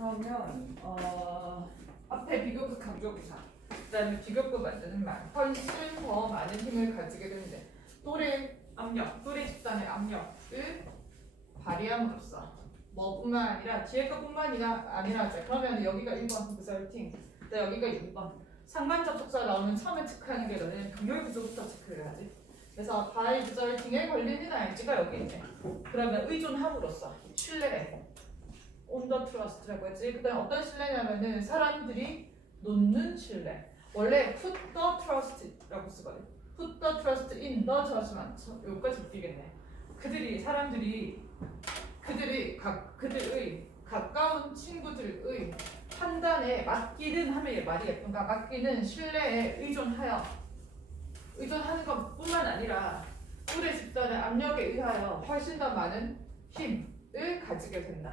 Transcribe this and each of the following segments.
그러면 앞에 비교급 강조부사, 그다음에 비교급 만드는 말, 훨씬 더 많은 힘을 가지게 되는데 또래 압력, 또래 집단의 압력을 발휘함으로써 뭐뿐만 아니라 뒤에 것뿐만 아니라 그러면 여기가 1번 resulting, 여기가 2번 상관 접속사 나오면 처음에 체크하는 게 너는 병렬 구조부터 체크를 하지. 그래서 by resulting에 걸리는 IG가 여기 있네. 그러면 의존함으로써 신뢰해. on the trust라고 했지. 그 다음 어떤 신뢰냐면은 사람들이 놓는 신뢰. 원래 put the trust라고 쓰거든. put the trust in the judgment. 여기까지 웃기겠네. 그들의 가까운 친구들의 판단에 맡기는 하면 말이 예쁜가? 맡기는 신뢰에 의존하는 것뿐만 아니라 또래 집단의 압력에 의하여 훨씬 더 많은 힘을 가지게 된다.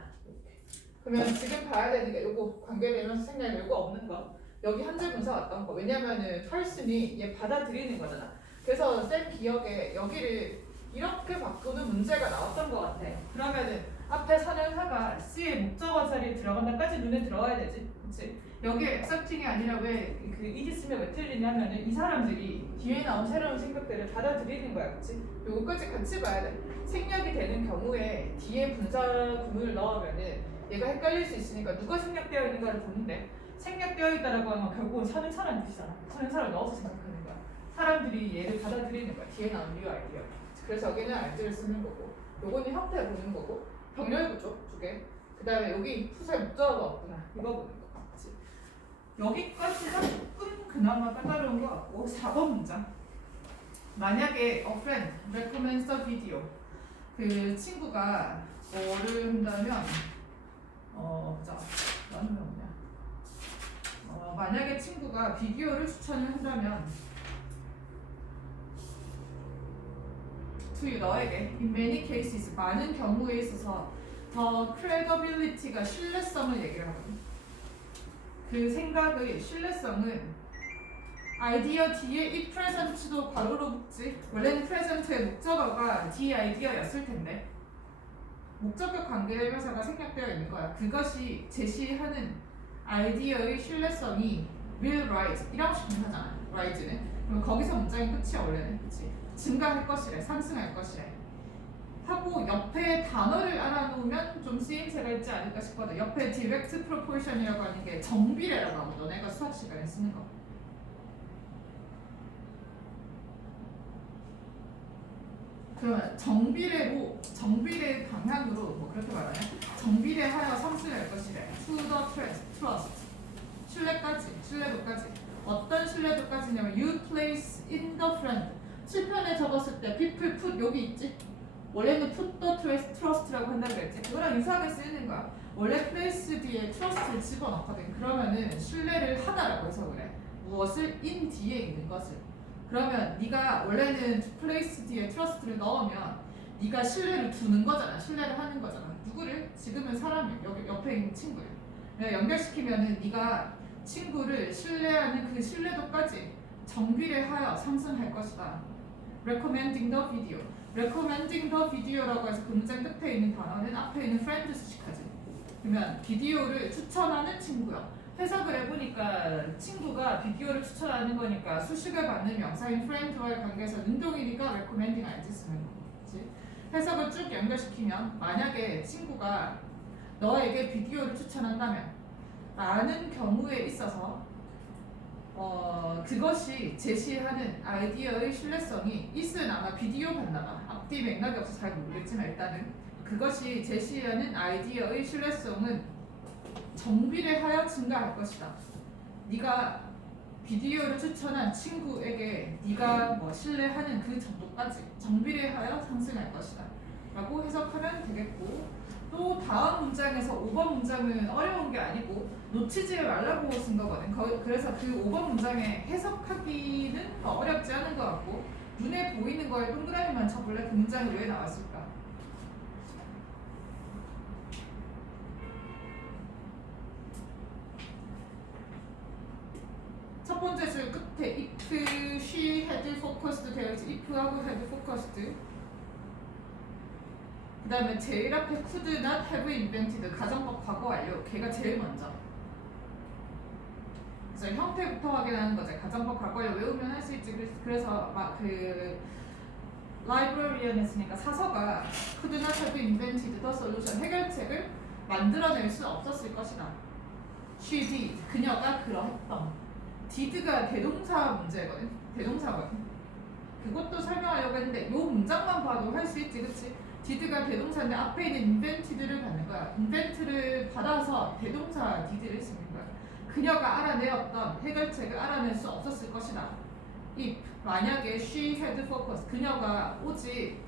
그러면 지금 봐야 되는 게 요거 관계되면서 생략 요거 없는 거. 여기 현재 분사 왔던 거. 왜냐면은 person이 얘 받아들이는 거잖아. 그래서 쌤 기억에 여기를 이렇게 바꾸는 문제가 나왔던 것 같아. 그러면은 앞에 선행사가 C의 목적어 자리에 들어간다까지 눈에 들어와야 되지. 그치? 여기에 accepting이 아니라 왜 그 이디 쓰면 왜 틀리냐면은 이 사람들이 뒤에 나온 새로운 생각들을 받아들이는 거야. 그치? 요거까지 같이 봐야 돼. 생략이 되는 경우에 뒤에 분사구문을 넣으면은 얘가 헷갈릴 수 있으니까 누가 생략되어 있는가를 보는데 생략되어 있다라고 하면 결국은 선행사라는 뜻이잖아. 선행사를 넣어서 생각하는 거야. 사람들이 얘를 받아들이는 거야. 뒤에 나온 new idea. 그래서 여기는 id를 쓰는 거고 요거는 형태 보는 거고 병렬 구조 두 개. 그 다음에 여기 푸세 목적어가 없구나. 이거 보는 거. 그치? 여기까지가 조금 그나마 까다로운 것 같고 4번 문장. 만약에 a friend recommends a video. 그 친구가 뭐를 한다면 자, 나는 뭐냐? 만약에 친구가 비디오를 추천을 한다면 to you, 너에게 in many cases, 많은 경우에 있어서 더 credibility가 신뢰성을 얘기를 하거든. 그 생각의 신뢰성은 아이디어 뒤에 이 present도 괄호로 붙지. 원래는 present의 목적어가 the idea였을 텐데 목적격 관계대명사가 생략되어 있는 거야. 그것이 제시하는 아이디어의 신뢰성이 will rise 이라고 하잖아. rise는. 그럼 거기서 문장의 끝이야 원래는. 그치? 증가할 것이래. 상승할 것이래. 하고 옆에 단어를 알아놓으면 좀 쓰임새가 있지 않을까 싶거든. 옆에 direct proportion이라고 하는 게 정비례라고 하고 너네가 수학 시간에 쓰는 거. 그러면 정비례 방향으로 뭐 그렇게 말하냐? 정비례하여 상승할 것이래. to the trust. 신뢰도까지. 어떤 신뢰도까지냐면 you place in the friend. 7편에 적었을 때 people put 여기 있지? 원래는 put the trust라고 한다고 했지? 그거랑 유사하게 쓰이는 거야. 원래 place 뒤에 trust를 집어넣거든. 그러면은 신뢰를 하다라고 해서 그래. 무엇을? in 뒤에 있는 것을. 그러면 네가 원래는 place 뒤에 trust를 넣으면 네가 신뢰를 두는 거잖아. 신뢰를 하는 거잖아. 누구를? 지금은 사람이 여기 옆에 있는 친구를. 연결시키면은 네가 친구를 신뢰하는 그 신뢰도까지 정비례하여 상승할 것이다. recommending the video. recommending the video라고 해서 그 문장 끝에 있는 단어는 앞에 있는 friend 수식하지. 그러면 비디오를 추천하는 친구요. 해석을 해보니까 친구가 비디오를 추천하는 거니까 수식을 받는 명사인 friend와의 관계에서 능동이니까 recommending 알지 쓰는 거지. 해석을 쭉 연결시키면 만약에 친구가 너에게 비디오를 추천한다면 라는 경우에 있어서 그것이 제시하는 아이디어의 신뢰성이 있은 아마 비디오 봤나봐. 앞뒤 맥락이 없어서 잘 모르겠지만 일단은 그것이 제시하는 아이디어의 신뢰성은 정비례하여 증가할 것이다. 네가 비디오를 추천한 친구에게 네가 뭐 신뢰하는 그 정도까지 정비례하여 상승할 것이다 라고 해석하면 되겠고, 또 다음 문장에서 5번 문장은 어려운 게 아니고 놓치지 말라고 쓴 거거든. 그래서 그 5번 문장에 해석하기는 더 어렵지 않은 것 같고 눈에 보이는 거에 동그라미만 쳐볼래? 그 문장이 왜 나왔을까? 첫 번째 줄 끝에 if she had focused 되어 있지. if하고 had focused. 그 다음에 제일 앞에 could not have invented 가정법 과거 완료. 걔가 제일 먼저. 그래서 형태부터 확인하는 거죠. 가정법 과거 완료 외우면 할 수 있지. 그래서 막 그 librarian 했으니까 사서가 could not have invented the solution 해결책을 만들어낼 수 없었을 것이다. She did. 그녀가 그러했던. did가 대동사 문제거든. 대동사거든. 그것도 설명하려고 했는데 요 문장만 봐도 할 수 있지, 그치? did가 대동사인데 앞에 있는 invented를 받는 거야. invent를 받아서 대동사 did를 쓰는 거야. 그녀가 알아내었던 해결책을 알아낼 수 없었을 것이다. if 만약에 she had focused 그녀가 오직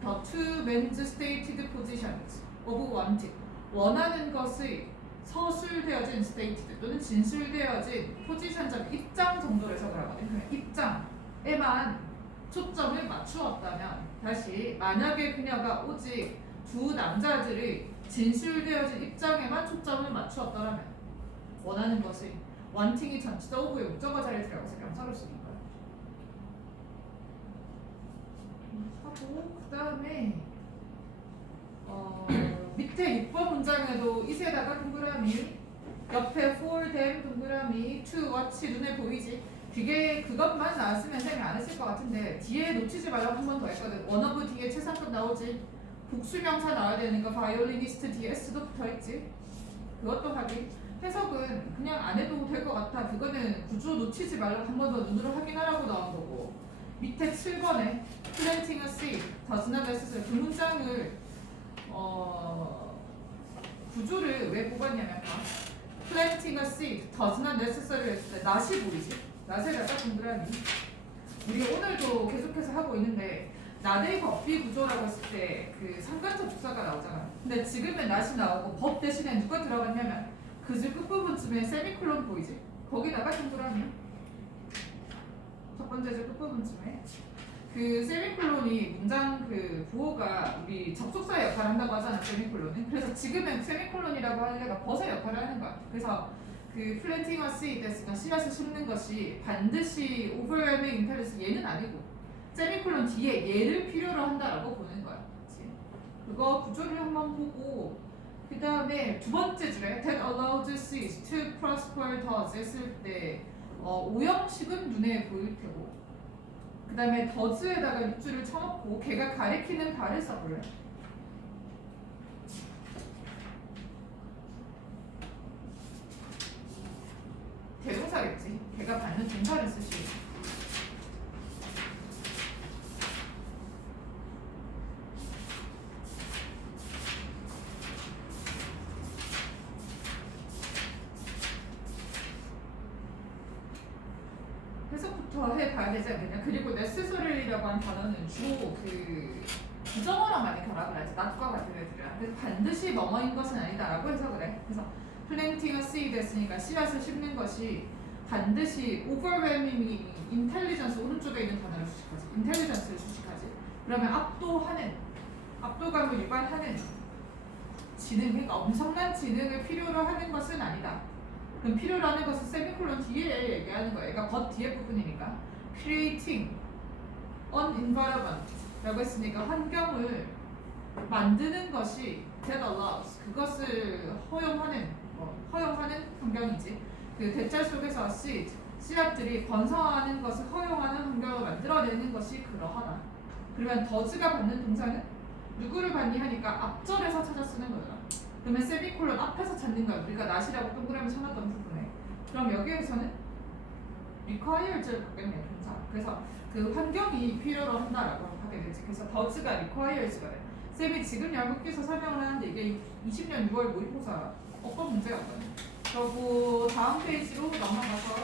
the two men's stated positions of wanted 원하는 것의 서술되어진 stated 또는 진술되어진 포지션적 입장 정도로 해석을 하거든요. 그냥 입장에만 초점을 맞추었다면 다시 만약에 그녀가 오직 두 남자들의 진술되어진 입장에만 초점을 맞추었더라면 원하는 것이 wanting이 전치사 오브의 목적어 자리에 들어가서 명사로 쓰는 거예요. 하고 그 다음에 밑에 6번 문장에도 이세다가 동그라미 옆에 for them 동그라미 to watch 눈에 보이지? 그게 그것만 나왔으면 쌤이 안 했을 것 같은데 뒤에 놓치지 말라고 한 번 더 했거든. 원어브 뒤에 최상급 나오지. 복수명사 나와야 되는 거 바이올리니스트 뒤에 S도 붙어있지. 그것도 하기. 해석은 그냥 안 해도 될 것 같아. 그거는 구조 놓치지 말라고 한 번 더 눈으로 확인하라고 나온 거고. 밑에 7번에 planting a seed does not necessary 그 문장을 구조를 왜 뽑았냐면 planting a seed does not necessary 했을 때 낫이 보이지? 낫에다가 동그라미. 우리 오늘도 계속해서 하고 있는데 낫의 법비 구조라고 했을 때 그 상관적 부사가 나오잖아. 근데 지금은 낫이 나오고 법 대신에 누가 들어갔냐면 그 줄 끝부분쯤에 세미콜론 보이지? 거기다가 동그라미. 첫 번째 줄 끝부분쯤에 그 세미콜론이 문장 그 부호가 우리 접속사 역할을 한다고 하잖아. 세미콜론은. 그래서 지금은 세미콜론이라고 하려가 벗의 역할을 하는 거야. 그래서 그 플랜팅 어시 됐으니까 씨앗을 심는 것이 반드시 overwhelming intelligence 얘는 아니고 세미콜론 뒤에 얘를 필요로 한다라고 보는 거야. 그치? 그거 구조를 한번 보고 그 다음에 두 번째 줄에 that allows seeds to prosper does 했을 때 오형식은 눈에 보일 테고 그 다음에 does에다가 밑줄을 쳐놓고 걔가 가리키는 바를 써볼래? 대동사겠지. 걔가 받는 동사를 쓰시고 해석부터 해봐야 되지 않겠냐. 그리고 necessary라고 하는 단어는 주로 그 부정어랑 많이 결합을 하지. not과 같은 애들이야. 그래서 반드시 뭐뭐인 것은 아니다라고 해석을 해. 그래서 planting a seed 됐으니까 씨앗을 심는 것이 반드시 overwhelming intelligence 오른쪽에 있는 단어를 수식하지. intelligence를 수식하지. 그러면 압도감을 유발하는 지능, 그러니까 엄청난 지능을 필요로 하는 것은 아니다. 그럼 필요로 하는 것은 세미콜론 뒤에 얘기하는 거예요. 얘가 겉 뒤에 부분이니까 creating an environment 라고 했으니까 환경을 만드는 것이 that allows 그것을 허용하는 환경이지. 그 대짤 속에서 씨앗들이 번성하는 것을 허용하는 환경을 만들어내는 것이 그러하다. 그러면 does가 받는 동사는 누구를 받니 하니까 앞절에서 찾아 쓰는 거잖아. 그러면 세미콜론 앞에서 찾는 거야. 우리가 not이라고 동그라미 쳐놨던 부분에. 그럼 여기에서는 requires를 받겠네, 동사. 그래서 그 환경이 필요로 한다라고 하게 되지. 그래서 does가 requires가 돼. 쌤이 지금 야구기에서 설명을 하는데 이게 20년 6월 모의고사 어법 문제였거든. 그리고 다음 페이지로 넘어가서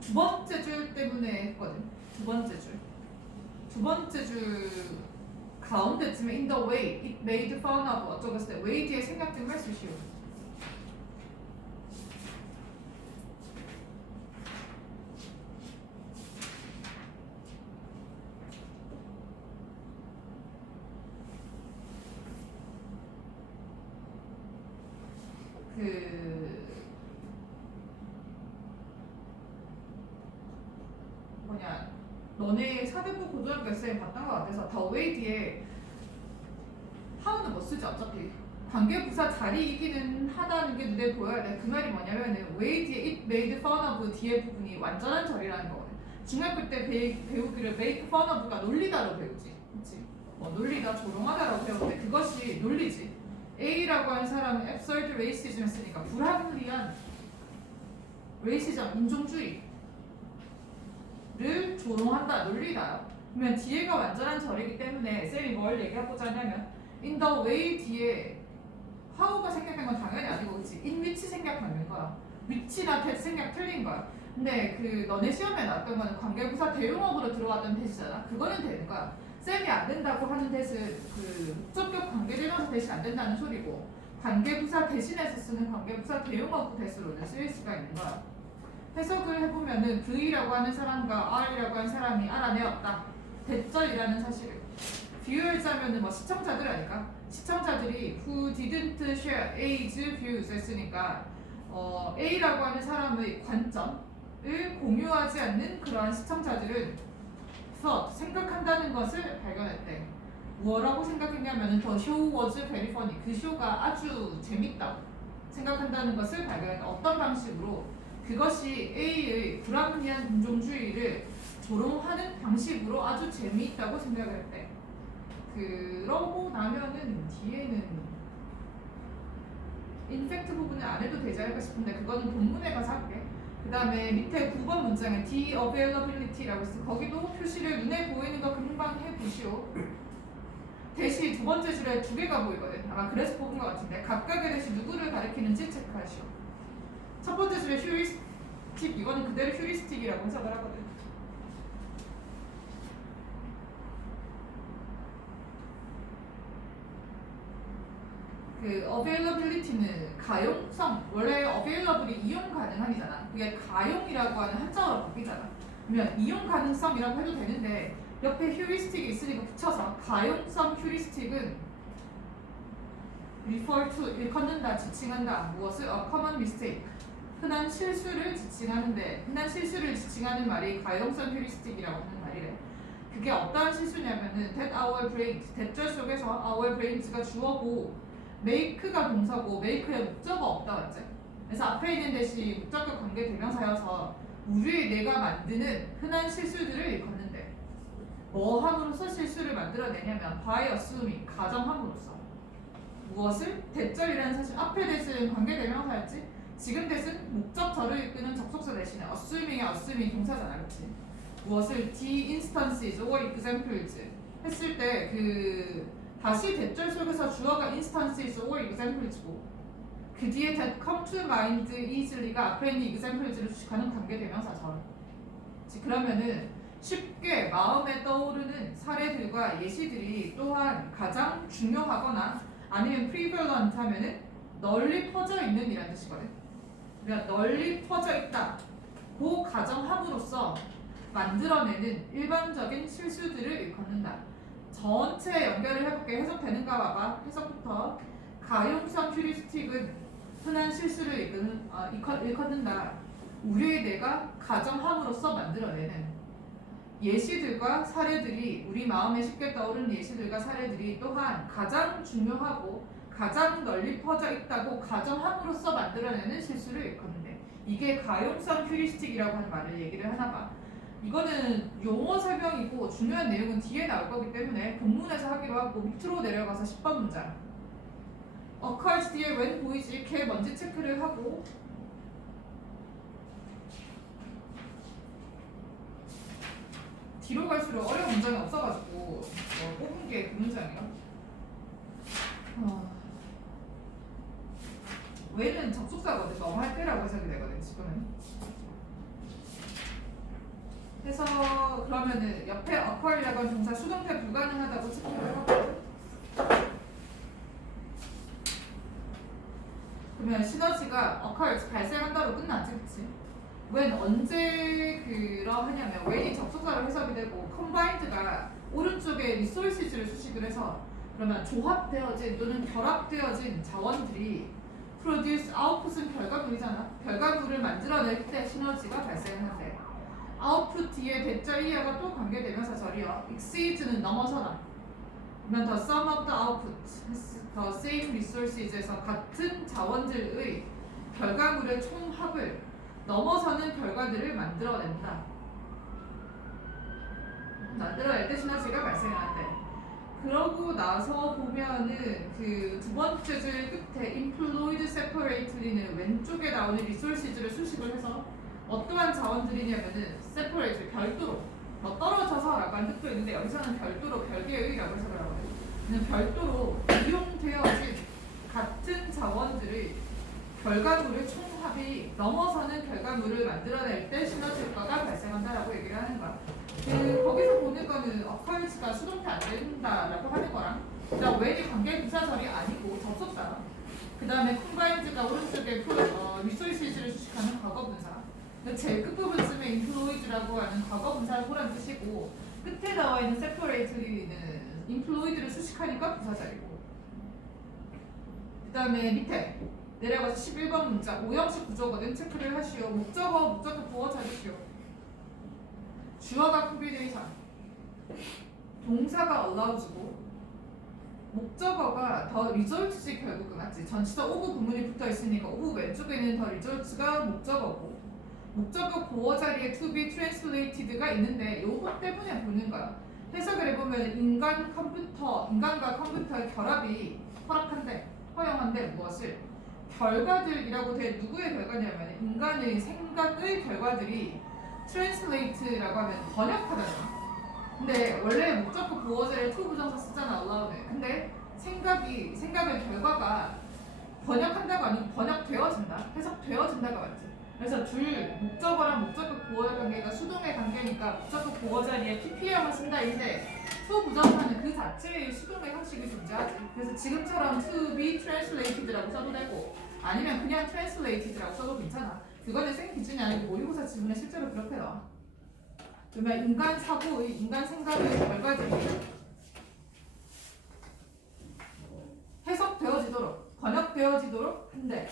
두 번째 줄 때문에 했거든. 두 번째 줄 가운데쯤에 in the way it made fun of 어쩌고 했을 때 way 뒤에 생각 좀 할 수 쉬워. 뭐냐 너네 사대부 고등학교 쌤 봤던 것 같아서 the way 뒤에 how는 못 쓰지 어차피. 관계부사 자리이기는 하다는 게 눈에 보여야 돼. 그 말이 뭐냐면은 way 뒤에 it made fun of 뒤에 부분이 완전한 절이라는 거거든. 중학교 때 배우기를 make fun of가 놀리다로 배우지. 그치? 놀리다, 조롱하다라고 배우는데 그것이 논리지. A라고 하는 사람은 absurd racism 했으니까 불합리한 레이시즘, 인종주의를 조롱한다, 논리다요. 그러면 뒤에가 완전한 절이기 때문에 쌤이 뭘 얘기하고자 하냐면 in the way 뒤에 how가 생략한 건 당연히 아니고 그치? in which 생략하는 거야. which나 that 생략 틀린 거야. 근데 그 너네 시험에 나왔던 거는 관계부사 대용어로 들어왔던 대시잖아. 그거는 되는 거야. 쌤이 안 된다고 하는 대신 그 목적격 관계대명사 대신 안 된다는 소리고 관계부사 대신해서 쓰는 관계부사 대용어구 대수로는 쓰일 수가 있는 거야. 해석을 해보면은 V라고 하는 사람과 R이라고 하는 사람이 알아내었다. 대절이라는 사실을. 비유하자면은 뭐 시청자들 아닐까? 시청자들이 who didn't share A's views 했으니까 A라고 하는 사람의 관점을 공유하지 않는 그러한 시청자들은 생각한다는 것을 발견했대. 뭐라고 생각했냐면 the show was very funny. 그 쇼가 아주 재밌다고 생각한다는 것을 발견했다. 어떤 방식으로? 그것이 A의 불합리한 인종주의를 조롱하는 방식으로 아주 재미있다고 생각을 했대. 그러고 나면은 뒤에는 인펙트 부분을 안 해도 되지 않을까 싶은데 그거는 본문에 가서 할게. 그 다음에 밑에 9번 문장에 the availability라고 있어. 거기도 표시를 눈에 보이는 거 금방 해보시오. 대시 두 번째 줄에 두 개가 보이거든. 아마 그래서 뽑은 것 같은데 각각의 대시 누구를 가리키는지 체크하시오. 첫 번째 줄에 휴리스틱, 이거는 그대로 휴리스틱이라고 해석을 하거든. 그 availability는 가용성, 원래 available이 이용 가능한이잖아. 그게 가용이라고 하는 한자어로 바뀌잖아. 그러면 이용 가능성이라고 해도 되는데 옆에 휴리스틱이 있으니까 붙여서 가용성 휴리스틱은 refer to, 일컫는다, 지칭한다. 무엇을? a common mistake. 흔한 실수를 지칭하는데 흔한 실수를 지칭하는 말이 가용성 휴리스틱이라고 하는 말이래. 그게 어떠한 실수냐면은 that our brains, 대절 속에서 our brains가 주어고 make가 동사고 make에 목적어가 없다 맞지? 그래서 앞에 있는 대시 목적격 관계 대명사여서 우리의 뇌가 만드는 흔한 실수들을 일컫는데 뭐 함으로써 실수를 만들어내냐면 by assuming, 가정함으로써. 무엇을? 대절이라는 사실 앞에 대신 관계 대명사였지? 지금 대신 목적절을 이끄는 접속사 대신에 assuming의 assuming 동사잖아 그치? 무엇을? the instances or examples 했을 때 다시 대절 속에서 주어가 instances or examples고 그 뒤에 that come to mind easily가 앞에 있는 examples를 수식하는 관계대명사처럼. 그러면은 쉽게 마음에 떠오르는 사례들과 예시들이 또한 가장 중요하거나 아니면 prevalent 하면은 널리 퍼져 있는 이란 뜻이거든. 그러니까 널리 퍼져 있다. 그 가정함으로써 만들어내는 일반적인 실수들을 일컫는다. 전체 연결을 해볼게. 해석되는가 봐봐. 해석부터. 가용성 휴리스틱은 흔한 실수를 일컫는다. 우리의 뇌가 가정함으로써 만들어내는 예시들과 사례들이 우리 마음에 쉽게 떠오르는 예시들과 사례들이 또한 가장 중요하고 가장 널리 퍼져 있다고 가정함으로써 만들어내는 실수를 일컫는데 이게 가용성 휴리스틱이라고 하는 말을 얘기를 하나 봐. 이거는 용어 설명이고 중요한 내용은 뒤에 나올 거기 때문에 본문에서 하기로 하고 밑으로 내려가서 10번 문장 occurs 뒤에 when 보이지? 걔 먼지 체크를 하고 뒤로 갈수록 어려운 문장이 없어가지고 뽑은 게 그 문장이야. when은 접속사거든. 너무 할 때라고 해석이 되거든 지금은. 그래서 그러면은 옆에 occur이라고 하는 동사 수동태 불가능하다고 체크를 하고 그러면 시너지가 occurs 발생한다로 끝나지 그치? when 언제 그러하냐면 when이 접속사로 해석이 되고 combined가 오른쪽에 resources를 수식을 해서 그러면 조합되어진 또는 결합되어진 자원들이 produce output은 결과물이잖아. 결과물을 만들어낼 때 시너지가 발생한대. output 뒤에 대자 이하가 또 관계되면서 절이요. exceeds는 넘어서다. 그러면 the sum of the output, the same resources에서 같은 자원들의 결과물의 총합을 넘어서는 결과들을 만들어낼 때 시너지가 발생하는데, 그러고 나서 보면은 그 두 번째 줄 끝에 employed separately는 왼쪽에 나오는 resources를 수식을 해서 어떠한 자원들이냐면은 separate, 별도로, 뭐 떨어져서라고 하는 뜻도 있는데 여기서는 별도로, 별개의라고 해서 그러거든요. 별도로 이용되어진 같은 자원들의 결과물의 총합이 넘어서는 결과물을 만들어낼 때 시너지 효과가 발생한다라고 얘기를 하는 거야. 거기서 보는 거는 occurrence가 수동태 안 된다라고 하는 거랑, 그다음 when이 관계 부사절이 아니고 접속사랑, 그다음에 combined가 오른쪽에 resources를 수식하는 과거분사, 제일 끝부분쯤에 employed라고 하는 과거분사를 보란 뜻이고, 끝에 나와 있는 separately는 employed를 수식하니까 부사절이고, 그다음에 밑에 내려가서 11번 문자 5형식 구조거든. 체크를 하시오. 목적어 부어 찾으시오. 주어가 콤비네이션, 동사가 allows고, 목적어가 더 results지. 결국은 맞지? 전치사 오브 구문이 붙어 있으니까 오브 왼쪽에 있는 더 results가 목적어고, 목적어 고어 자리에 to be translated가 있는데 요것 때문에 보는 거야. 해석을 해보면 인간과 컴퓨터의 결합이 허용한데 무엇을? 결과들이라고 돼. 누구의 결과냐면 인간의 생각의 결과들이 translate라고 하면 번역하잖아. 근데 원래 목적어 보어제를 to 부정사 쓰잖아, allow는. 근데 생각의 결과가 번역한다가 아니고 번역되어진다, 해석되어진다가 맞지. 그래서 줄 목적어랑 목적어 보어의 관계가 수동의 관계니까 목적어 보어 자리에 pp형을 쓴다인데 to 부정사는 그 자체의 수동의 형식이 존재하지. 그래서 지금처럼 to be translated라고 써도 되고 아니면 그냥 translated라고 써도 괜찮아. 그거는 생 기준이 아니고 모의고사 지문에 실제로 그렇게 나와. 그러면 인간 사고의, 인간 생각의 결과들이 해석되어지도록, 번역되어지도록 한데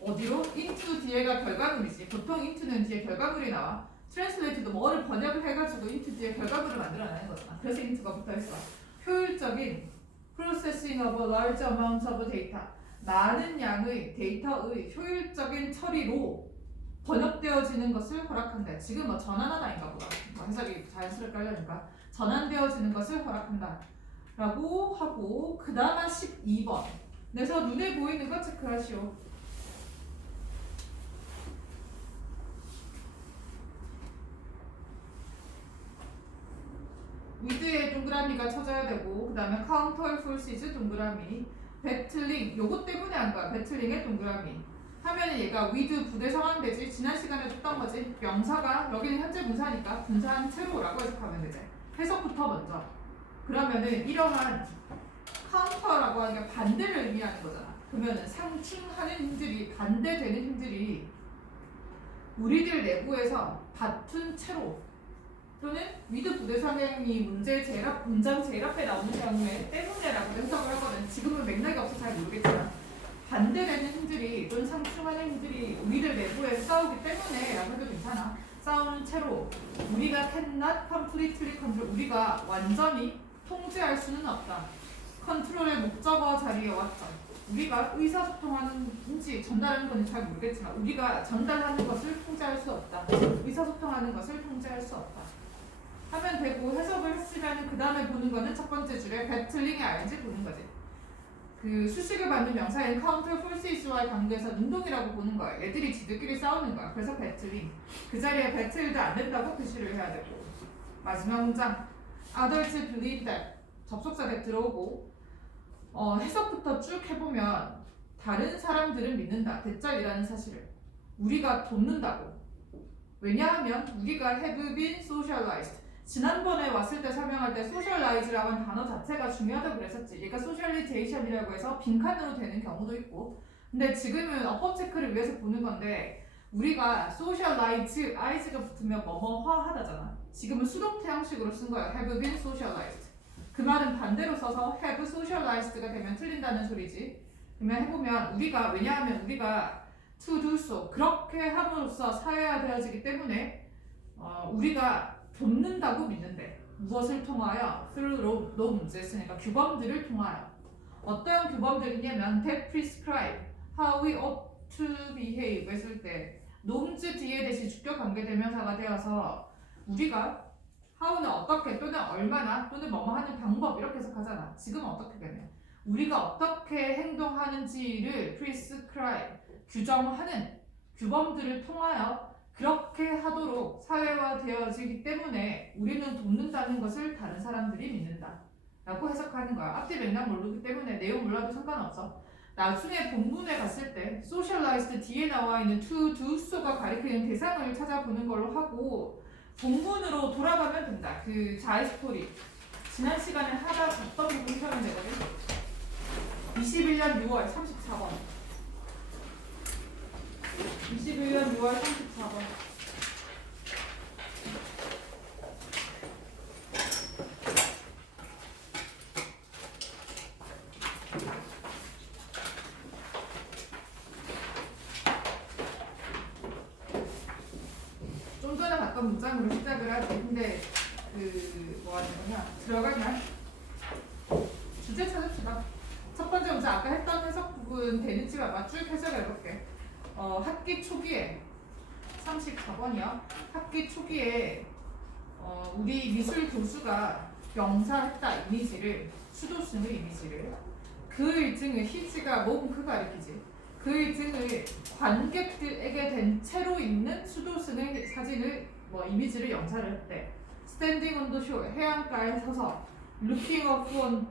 어디로? into 뒤에가 결과물이지. 보통 into는 뒤에 결과물이 나와. translate도 뭐를 번역을 해가지고 into 뒤에 결과물을 만들어내는 거잖아. 그래서 into가 붙어있어. 효율적인 processing of a large amount of data, 많은 양의 데이터의 효율적인 처리로 번역되어지는 것을 허락한다. 지금 뭐 전환하다인가 보다. 해석이 자연스럽게 하려니까 전환되어지는 것을 허락한다 라고 하고, 그 다음 12번 그래서 눈에 보이는 거 체크하시오. 위드에 동그라미가 쳐져야 되고, 그 다음에 counter forces 동그라미, 배틀링 요것 때문에 한 거야. 배틀링의 동그라미 하면은 얘가 with 부대 상황되지. 지난 시간에 줬던 거지. 명사가 여기는 현재 분사니까 분사한 채로라고 해석하면 되지. 해석부터 먼저. 그러면은 이러한 counter라고 하는 게 반대를 의미하는 거잖아. 그러면은 상충하는 힘들이, 반대되는 힘들이 우리들 내부에서 다툰 채로 또는 with 부대상행이 문장 제일 앞에 나오는 경우에 때문에라고 해석을 하거든. 지금은 맥락이 없어서 잘 모르겠지만 반대되는 힘들이 또는 상충하는 힘들이 우리들 내부에 싸우기 때문에 라고 해도 괜찮아. 싸우는 채로 우리가 cannot completely control, 우리가 완전히 통제할 수는 없다. 컨트롤의 목적어 자리에 왔죠. 우리가 의사소통하는지 전달하는 건지 잘 모르겠지만 우리가 전달하는 것을 통제할 수 없다. 의사소통하는 것을 통제할 수 없다 하면 되고, 해석을 했으면 그 다음에 보는 거는 첫 번째 줄에 배틀링이 알지 보는 거지. 그 수식을 받는 명사인 counter forces와의 관계에서 운동이라고 보는 거야. 얘들이 지들끼리 싸우는 거야. 그래서 배틀링. 그 자리에 배틀도 안 된다고 표시를 해야 되고, 마지막 문장 others believe that 접속사 that 들어오고, 해석부터 쭉 해보면 다른 사람들은 믿는다. 대짤이라는 사실을 우리가 돕는다고. 왜냐하면 우리가 have been socialized. 지난번에 왔을 때 설명할 때 socialize라고 하는 단어 자체가 중요하다고 그랬었지. 얘가 socialization이라고 해서 빈칸으로 되는 경우도 있고, 근데 지금은 어법 체크를 위해서 보는 건데 우리가 socialize, ice가 붙으면 뭐뭐화 하다잖아. 지금은 수동태 형식으로 쓴 거야. have been socialized. 그 말은 반대로 써서 have socialized가 되면 틀린다는 소리지. 그러면 해보면 우리가, 왜냐하면 우리가 to do so, 그렇게 함으로써 사회화되어지기 때문에 우리가 돕는다고 믿는데 무엇을 통하여? through 로 문제 쓰니까 규범들을 통하여. 어떤 규범들이냐면 that prescribe how we ought to behave 했을 때 논즈 뒤에 대시 주격 관계대명사가 되어서 우리가 how는 어떻게 또는 얼마나 또는 뭐뭐 하는 방법 이렇게 해석하잖아. 지금은 어떻게 되냐? 우리가 어떻게 행동하는지를 prescribe 규정하는 규범들을 통하여 그렇게 하도록 사회화되어지기 때문에 우리는 돕는다는 것을 다른 사람들이 믿는다 라고 해석하는 거야. 앞뒤 맥락 모르기 때문에 내용 몰라도 상관없어. 나중에 본문에 갔을 때 socialized 뒤에 나와 있는 to, do, so가 가리키는 대상을 찾아보는 걸로 하고 본문으로 돌아가면 된다. 그 자의 스토리 지난 시간에 하다 봤던 부분 펴면 되거든. 21년 6월 34번 21년 6월 34번 좀 전에 봤던 문장으로 시작을 하지. 근데 뭐 하는 거냐? 들어가면 주제 찾읍시다. 첫 번째 문제 아까 했던 해석 부분 되는지 봐봐. 쭉 해석해볼게. 학기 초기에 34번이요. 학기 초기에 우리 미술 교수가 명사했다 이미지를 수도승의 이미지를 그의 등을 희지가 몸 그 가리키지. 그의 등을 관객들에게 댄 채로 있는 수도승의 사진을 이미지를 영사를 했대. Standing on the shore 해안가에 서서 Looking up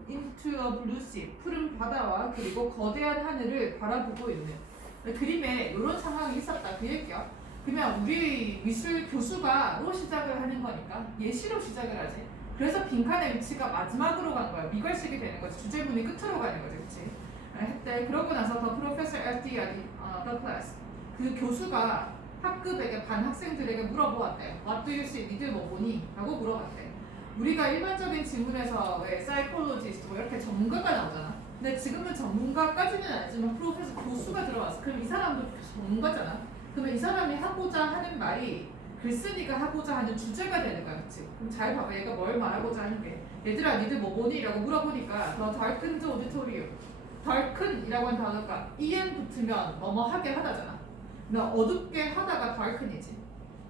into a blue sea 푸른 바다와 그리고 거대한 하늘을 바라보고 있는 그림에 이런 상황이 있었다 그 얘기야. 그러면 우리 미술 교수가로 시작을 하는 거니까 예시로 시작을 하지. 그래서 빈칸의 위치가 마지막으로 간 거야. 미괄식이 되는 거지. 주제문이 끝으로 가는 거지, 그렇지? 했대. 그러고 나서 the professor asked the class 그 교수가 학급에게 반 학생들에게 물어보았대. What do you see? 니들 뭐 보니? 라고 물어봤대. 우리가 일반적인 질문에서 왜 psychologist 뭐 이렇게 전문가가 나오잖아. 근데 지금은 전문가까지는 아니지만 프로페서 교수가 들어왔어. 그럼 이 사람도 전문가잖아. 그러면 이 사람이 하고자 하는 말이 글쓴이가 하고자 하는 주제가 되는 거야, 그치? 그럼 잘 봐봐. 얘가 뭘 말하고자 하는 게 얘들아 니들 뭐 보니? 라고 물어보니까 더 darkened auditorium darken이라고 하는 단어가 en 붙으면 뭐뭐 하게 하다잖아. 그러니까 어둡게 하다가 darken이지.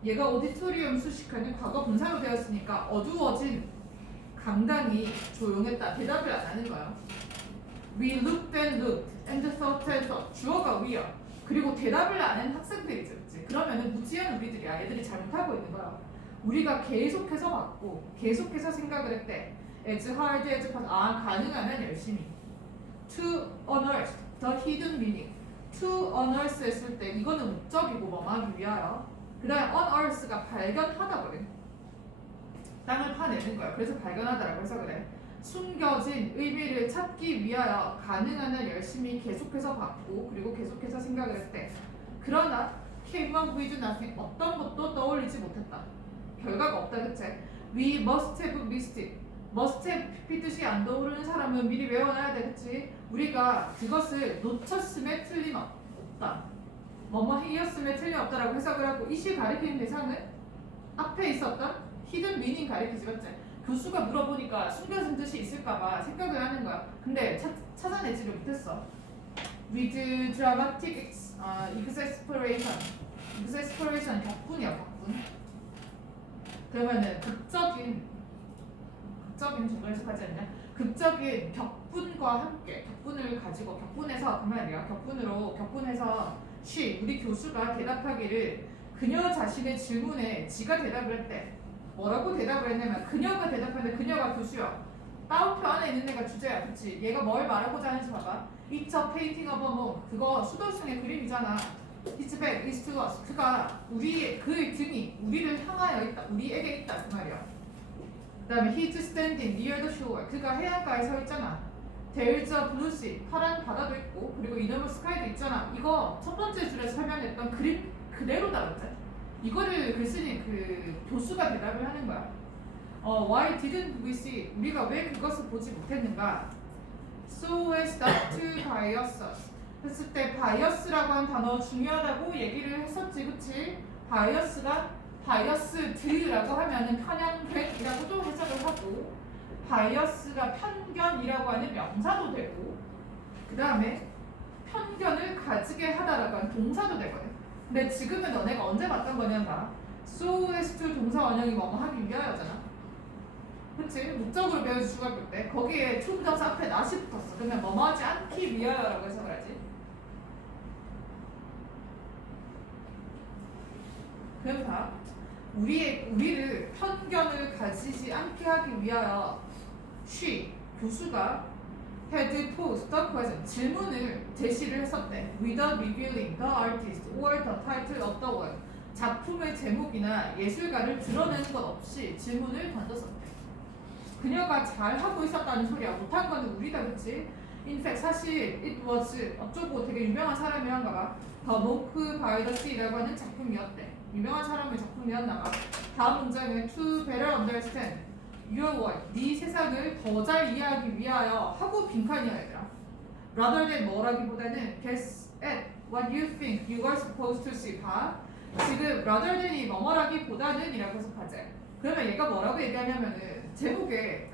얘가 오디토리움 수식하는 과거 분사로 되었으니까 어두워진 강당이 조용했다. 대답을 안 하는 거야. We looked and looked and thought and thought. 주어가 we야. 그리고 대답을 안 하는 학생들이지, 그치? 그러면은 무지한 우리들이야. 얘들이 잘못하고 있는 거야. 우리가 계속해서 봤고 계속해서 생각을 했대. As hard as possible. 가능하면 열심히. To unearth the hidden meaning. To unearth 했을 때 이거는 목적이고 뭐하기 위하여. 그 다음에 unearth가 발견하다거든. 땅을 파내는 거야. 그래서 발견하다라고 해서 그래. 숨겨진 의미를 찾기 위하여 가능한 한 열심히 계속해서 봤고 그리고 계속해서 생각을 했대. 그러나 came up with nothing. 어떤 것도 떠올리지 못했다. 결과가 없다, 그치? We must have missed it. must have 뜻이 안 떠오르는 사람은 미리 외워놔야 돼, 그치? 우리가 그것을 놓쳤음에 틀림없다. 뭐뭐 이었음에 틀림없다라고 해석을 하고 이시 가리키는 대상은 앞에 있었던 히든 미닝 가리키지, 맞지? 교수가 물어보니까 숨겨진 뜻이 있을까봐 생각을 하는 거야. 근데 찾아내지를 못했어. With dramatic exasperation. exasperation 격분이야, 격분. 그러면은 극적인 정말 해석하지 않냐? 극적인 격분과 함께 격분을 가지고 격분해서 그 말이야. 격분해서 우리 교수가 대답하기를 그녀 자신의 질문에 지가 대답을 했대. 뭐라고 대답을 했냐면 그녀가 대답하는데 그녀가 교수야. 따옴표 안에 있는 애가 주제야, 그치? 얘가 뭘 말하고자 하는지 봐봐. It's a painting of a moon. 그거 수도승의 그림이잖아. It's back, it's to us. 그가 그의 등이 우리를 향하여 있다. 우리에게 있다, 그 말이야. 그 다음에 he's standing near the shore. 그가 해안가에 서 있잖아. There's a blue sea. 파란 바다도 있고 그리고 enormous sky도 있잖아. 이거 첫 번째 줄에 설명했던 그림 그대로 다뤘지. 이거를 글쓴이 그 교수가 대답을 하는 거야. Why didn't we see? 우리가 왜 그것을 보지 못했는가? So as not to bias us. 했을 때 bias라고 하는 단어 중요하다고 얘기를 했었지, 그치? bias가 바이어스드라고 하면은 편향된이라고도 해석을 하고 바이어스가 편견이라고 하는 명사도 되고 그 다음에 편견을 가지게 하다라고 하는 동사도 되거든. 근데 지금은 너네가 언제 봤던 거냐면 so as to 동사 원형이 뭐뭐 하기 위하여잖아. 그치? 목적으로 배우지 중학교 때 거기에 to 부정사 앞에 not이 붙었어. 그러면 뭐뭐 하지 않기 위하여라고 해석을 하지. 그럼 봐. 우리를 편견을 가지지 않게 하기 위하여 교수가 had posed the question 질문을 제시를 했었대. Without revealing the artist or the title of the work 작품의 제목이나 예술가를 드러내는 것 없이 질문을 던졌었대. 그녀가 잘하고 있었다는 소리야. 못한 건 우리다, 그치? In fact 사실 it was 어쩌고 되게 유명한 사람이란가 봐. The Book by the Sea라고 하는 작품이었대. 유명한 사람의 작품이었나 봐. 다음 문장은 to better understand your world 네 세상을 더 잘 이해하기 위하여 하고 빈칸이야 얘들아. rather than 뭐라기보다는 guess at what you think you are supposed to see. 봐. 지금 rather than이 뭐뭐라기보다는 이라고 해석하지. 그러면 얘가 뭐라고 얘기하냐면은 제목이래.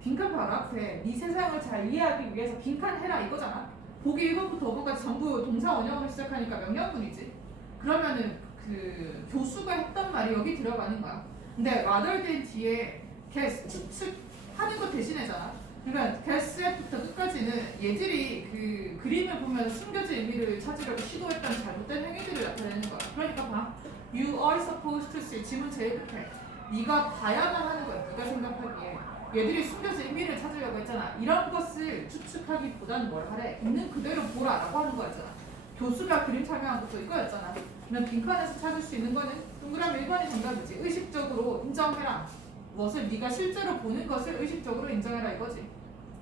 빈칸 바로 앞에 네 세상을 잘 이해하기 위해서 빈칸 해라 이거잖아. 보기 1번부터 5번까지 전부 동사 원형으로 시작하니까 명령문이지. 그러면은 그 교수가 했던 말이 여기 들어가는 거야. 근데 rather than 뒤에 guess 추측하는 거 대신해잖아. 그러니까 guess at부터 끝까지는 얘들이 그 그림을 보면서 숨겨진 의미를 찾으려고 시도했던 잘못된 행위들을 나타내는 거야. 그러니까 봐. You are supposed to see. 지문 제일 끝에. 네가 봐야만 하는 거야. 네가 생각하기에. 얘들이 숨겨진 의미를 찾으려고 했잖아. 이런 것을 추측하기보다는 뭘 하래? 있는 그대로 보라라고 하는 거였잖아. 교수가 그림 설명한 것도 이거였잖아. 그냥 빈칸에서 찾을 수 있는 거는 동그라미 1번이 정답이지. 의식적으로 인정해라. 무엇을 네가 실제로 보는 것을 의식적으로 인정해라 이거지.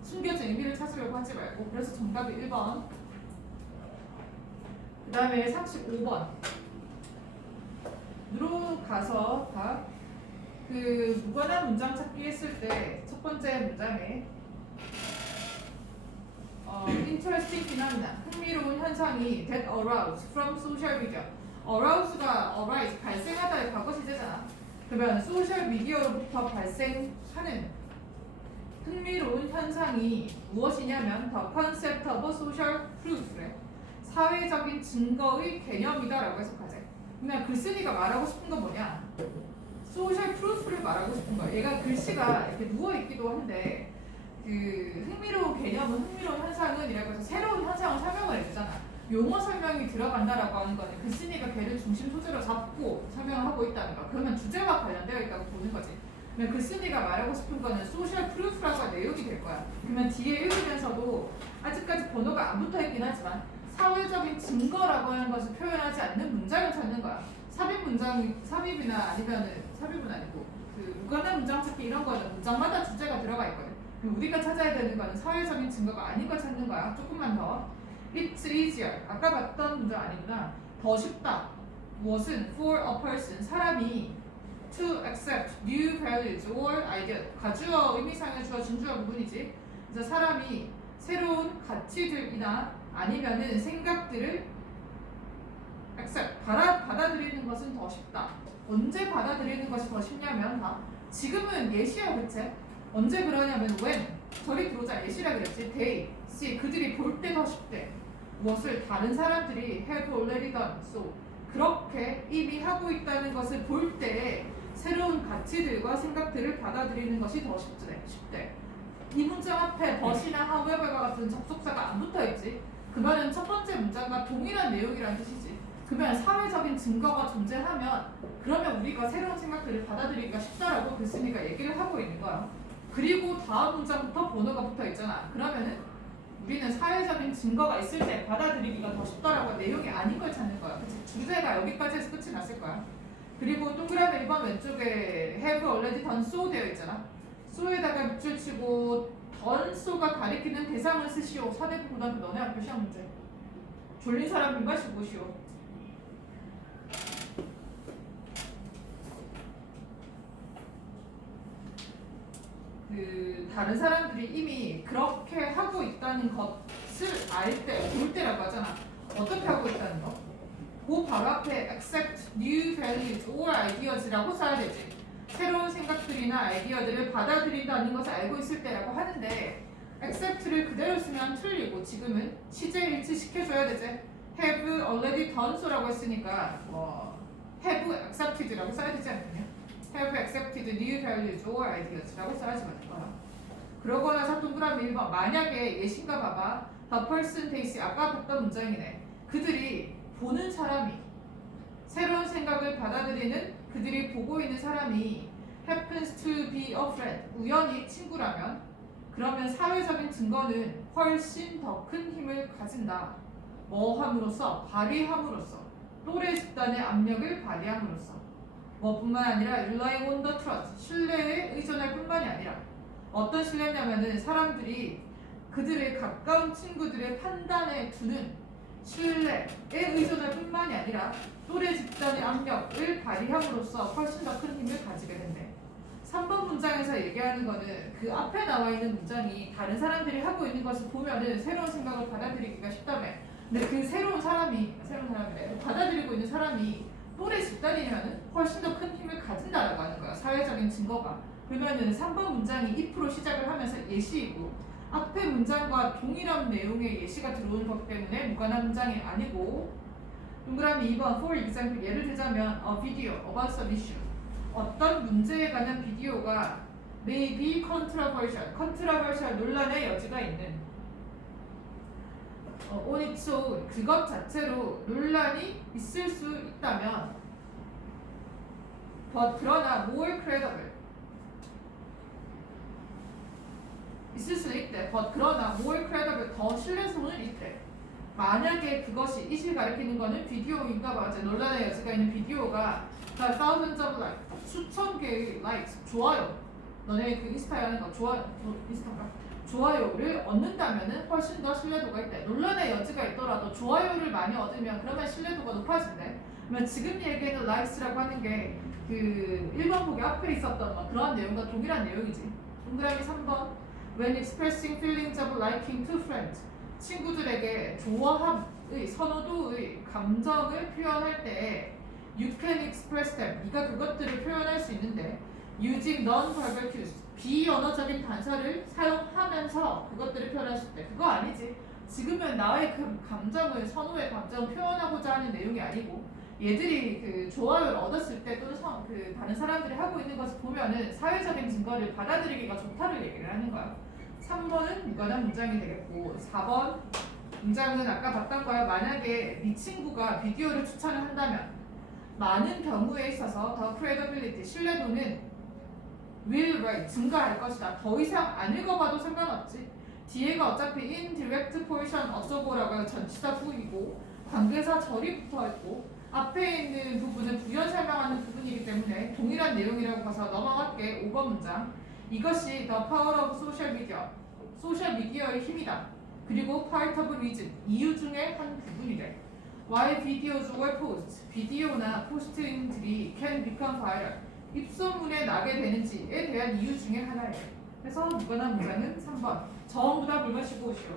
숨겨진 의미를 찾으려고 하지 말고. 그래서 정답이 1번. 그 다음에 35번 으로 가서 봐. 그 무관한 문장 찾기 했을 때 첫 번째 문장에 interesting phenomena 흥미로운 현상이 that arouse from social media. arouse가 arise 발생하다의 과거 시제잖아. 그러면 소셜 미디어로부터 발생하는 흥미로운 현상이 무엇이냐면 the concept of a social proof래. 사회적인 증거의 개념이다라고 해석하지. 그냥 글쓴이가 말하고 싶은 건 뭐냐? 소셜 프루프를 말하고 싶은 거야. 얘가 글씨가 이렇게 누워있기도 한데 그 흥미로운 개념은 흥미로운 현상은 이라고 해서 새로운 현상을 설명을 해주잖아. 용어 설명이 들어간다라고 하는 거는 글쓴이가 걔를 중심 소재로 잡고 설명을 하고 있다는 거야. 그러면 주제와 관련되어 있다고 보는 거지. 그러면 글쓴이가 말하고 싶은 거는 소셜 프루프라고 하는 내용이 될 거야. 그러면 뒤에 읽으면서도 아직까지 번호가 안 붙어있긴 하지만 사회적인 증거라고 하는 것을 표현하지 않는 문장을 찾는 거야. 삽입이나 아니면은 삽입은 아니고 그 무관한 문장 찾기 이런 거는 문장마다 주제가 들어가 있거든. 우리가 찾아야 되는 거는 사회적인 증거가 아닌 걸 찾는 거야. 조금만 더. It's easier. 아까 봤던 문장 아니구나. 더 쉽다. 무엇은 for a person 사람이 to accept new values or ideas. 가주어 의미상의 주어 진주어 부분이지. 그래서 사람이 새로운 가치들이나 아니면은 생각들을 accept 받아들이는 것은 더 쉽다. 언제 받아들이는 것이 더 쉽냐면 지금은 예시야, 그치? 언제 그러냐면 when 저리 들어오자 예시라 그랬지. they see 그들이 볼 때 더 쉽대. 무엇을 다른 사람들이 have already done so 그렇게 이미 하고 있다는 것을 볼 때 새로운 가치들과 생각들을 받아들이는 것이 더 쉽대. 이 문장 앞에 but이나 however과 같은 접속사가 안 붙어있지. 그 말은 첫 번째 문장과 동일한 내용이라는 뜻이지. 그러면 사회적인 증거가 존재하면 그러면 우리가 새로운 생각들을 받아들이기가 쉽다라고 글쓴이가 얘기를 하고 있는 거야. 그리고 다음 문장부터 번호가 붙어 있잖아. 그러면은 우리는 사회적인 증거가 있을 때 받아들이기가 더 쉽다라고 내용이 아닌 걸 찾는 거야. 그치? 주제가 여기까지 해서 끝이 났을 거야. 그리고 동그라미 1번 왼쪽에 have already done so 되어 있잖아. so에다가 밑줄 치고 done so가 가리키는 대상을 쓰시오. 사대고등학교 너네 학교 시험 문제. 졸린 사람 민가시 보시오. 그 다른 사람들이 이미 그렇게 하고 있다는 것을 알 때, 볼 때라고 하잖아. 어떻게 하고 있다는 거? 그 바로 앞에 accept new values or ideas라고 써야 되지. 새로운 생각들이나 아이디어들을 받아들인다는 것을 알고 있을 때라고 하는데 accept를 그대로 쓰면 틀리고 지금은 시제 일치시켜줘야 되지. have already done so라고 했으니까 have accepted라고 써야 되지 않느냐. have accepted new values or ideas라고 써야지 맞는 거야. 그러고 나서 동그라미 1번 만약에 예신가 봐봐. The person takes 아까 봤던 문장이네. 그들이 보는 사람이 새로운 생각을 받아들이는 그들이 보고 있는 사람이 happens to be a friend 우연히 친구라면 그러면 사회적인 증거는 훨씬 더 큰 힘을 가진다. 뭐 함으로써? 발휘함으로써 또래 집단의 압력을 발휘함으로써 뭐뿐만 아니라 relying on the trust 신뢰에 의존할 뿐만이 아니라 어떤 신뢰냐면은 사람들이 그들의 가까운 친구들의 판단에 두는 신뢰에 의존할 뿐만이 아니라 또래 집단의 압력을 발휘함으로써 훨씬 더 큰 힘을 가지게 된대. 3번 문장에서 얘기하는 거는 그 앞에 나와 있는 문장이 다른 사람들이 하고 있는 것을 보면은 새로운 생각을 받아들이기가 쉽다며. 근데 그 새로운 사람이래. 받아들이고 있는 사람이 또래 집단이면은 훨씬 더 큰 힘을 가진다라고 하는 거야. 사회적인 증거가. 그러면은 3번 문장이 if로 시작을 하면서 예시이고 앞에 문장과 동일한 내용의 예시가 들어오는 것 때문에 무관한 문장이 아니고 동그라미 2번 for example 예를 들자면 a video about some issue 어떤 문제에 관한 비디오가 may be controversial 논란의 여지가 있는 on its own 그것 자체로 논란이 있을 수 있다면 but 그러나 more credible 있을 수 있대. but 그러나 more credible 더 신뢰성은 있대. 만약에 그것이 이실 가리키는 거는 비디오인가 봐. 논란의 여지가 있는 비디오가 thousands of likes 수천 개의 likes 좋아요. 너네 그 인스타에 하는 거 좋아요를 얻는다면은 훨씬 더 신뢰도가 있대. 논란의 여지가 있더라도 좋아요를 많이 얻으면 그러면 신뢰도가 높아진대. 그러면 지금 얘기하는 likes라고 하는 게 그 1번 보기 앞에 있었던 그런 내용과 동일한 내용이지. 동그라미 3번 When expressing feelings of liking to friends 친구들에게 좋아함의 선호도의 감정을 표현할 때 you can express them 네가 그것들을 표현할 수 있는데 using non-verbal cues 비언어적인 단서를 사용하면서 그것들을 표현할 수 있대. 그거 아니지. 지금은 나의 그 감정을 선호의 감정을 표현하고자 하는 내용이 아니고 얘들이 그 좋아요를 얻었을 때 또는 그 다른 사람들이 하고 있는 것을 보면은 사회적인 증거를 받아들이기가 좋다를 얘기를 하는 거야. 3번은 무관한 문장이 되겠고 4번 문장은 아까 봤던 거야. 만약에 네 친구가 비디오를 추천을 한다면 많은 경우에 있어서 더 credibility 신뢰도는 will write 증가할 것이다. 더 이상 안 읽어봐도 상관없지. 뒤에가 어차피 indirect portion 어쩌고라고 해서 전치사 후이고 관계사 절이 붙어있고 앞에 있는 부분은 부연 설명하는 부분이기 때문에 동일한 내용이라고 봐서 넘어갈게. 5번 문장 이것이 the power of social media 소셜미디어의 힘이다. 그리고 part of reason 이유 중에 한 부분이래. Why videos or posts 비디오나 포스팅들이 can become viral 입소문에 나게 되는지에 대한 이유 중에 하나예요. 그래서 무관한 문장은 3번 전부 다 물 마시고 오시오.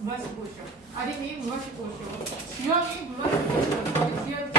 물 마시고 오시오. 아림이 물 마시고 오시오. 지영이 물 마시고 오시오. 저기 뒤에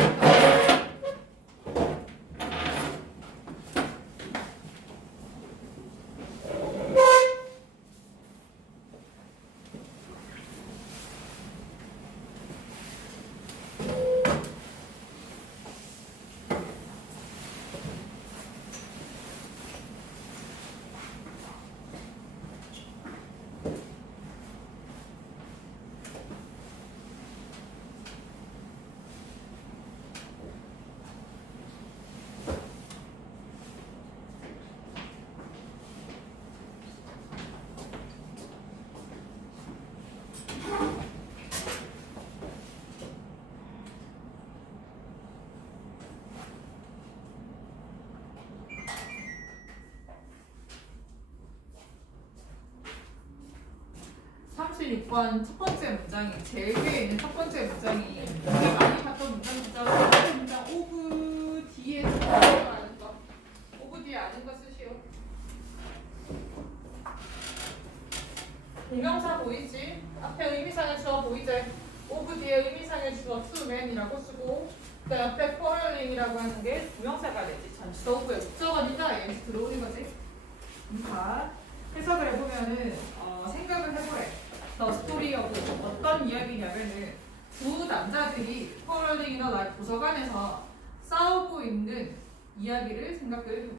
삼십육 번 첫 번째 문장이 제일 위에 있는 첫 번째 문장이 우리가 많이 봤던 문장이죠. 첫 번째 문장 오브 뒤에 아는 거 오브 뒤에 아는 거 쓰시오. 동명사 보이지? 앞에 의미상의 주어 보이지? 오브 뒤에 의미상의 주어 to man이라고 쓰고 그 옆에 quarreling이라고 하는 게 부명사가 되지. 잠시 더 오브의 목적어니까 얘는 들어오는 거지. 자, 해석을 해보면은 생각을 해보래. The story of 어떤 이야기냐면은 두 남자들이 quarreling이나 도서관에서 싸우고 있는 이야기를 생각을 해보래.